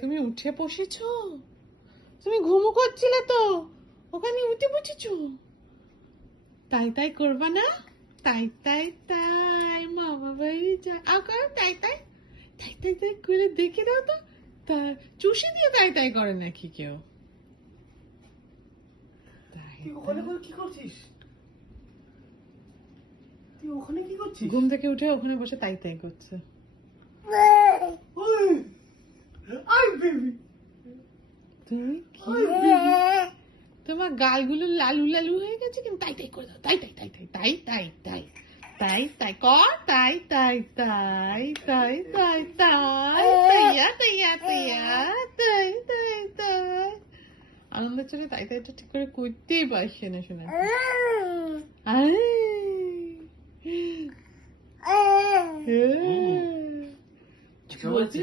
তুমি উঠে বসেছো? তুমি ঘুমো করছিলে তো, ওখানে উঠে বসেছো? তাই তাই করবা না? তাই তাই তাই মামা বাড়ি যা আকার তাই তাই তাই তাই তাই করে দেখে দাও তো। তা চুষি দিয়ে তাই তাই করে নাকি কেউ? তুই ওখানে কি করছিস? তুই ওখানে কি করছিস? ঘুম থেকে উঠে ওখানে বসে তাই তাই করছে। আই বেবি, তুমি কি আই বেবি। তোমার গালগুলো লালু লালু হয়ে গেছে, কিন্তু তাই তাই করে দাও। তাই তাই তাই তাই তাই তাই তাই তাই তাই কর তাই তাই তাই তাই তাই তাই তাইয়া তাইয়া তাইয়া তাই তাই তাই। আনন্দের চলে তাই তাইটা ঠিক করে করতেই পারছে না শোনা। কি হয়েছে?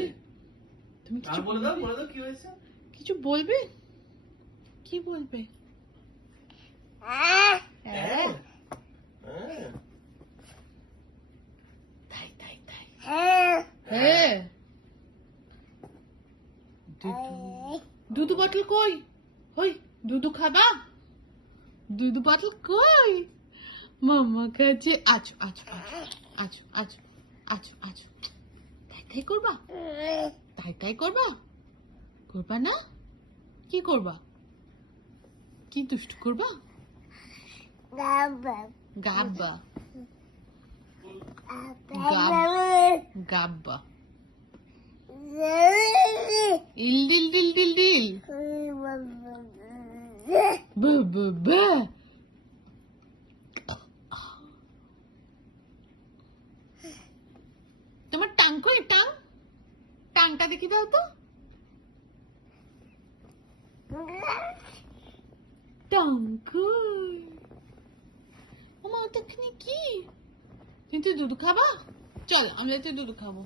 তুমি আর বলে দাও কি হয়েছে? কিছু বলবে? কি বলবে? হ্যাঁ। তাই তাই তাই হ্যাঁ। দুধু বটল কই? ওই দুধু খাবা? দুধু বটল কই? মামা কাছে আছো আছো আছো আছো আছো আছো। তাই তাই করবা? তাই তাই করবা? করবা না? কি করবা? কি দুষ্টু করবা? গাব্বা গাব্বা গাব্বা ইল ডিল ডিল ডিল ডিল ব ব ব। তোমার টাং কই? টাং টাংটা দেখি দাও তো। টাং কই? ওমা ওখানে কি? কিন্তু দুধ খাবা? চল আমরা একটু দুধ খাবো।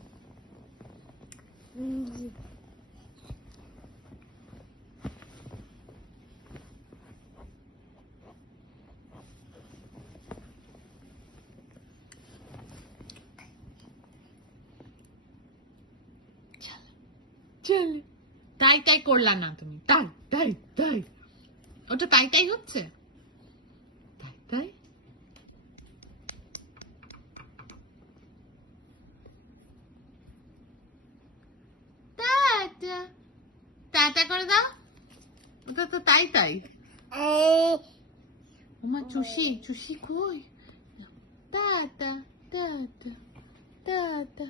চল তাই তাই করলা না তুমি। তাই তাই তাই ওটা তাই তাই হচ্ছে। তাই তাই টাটা টাটা করে দাও। ওটা তো তাই তাই। ওমা চুষি চুষি কই? Tata tata tata.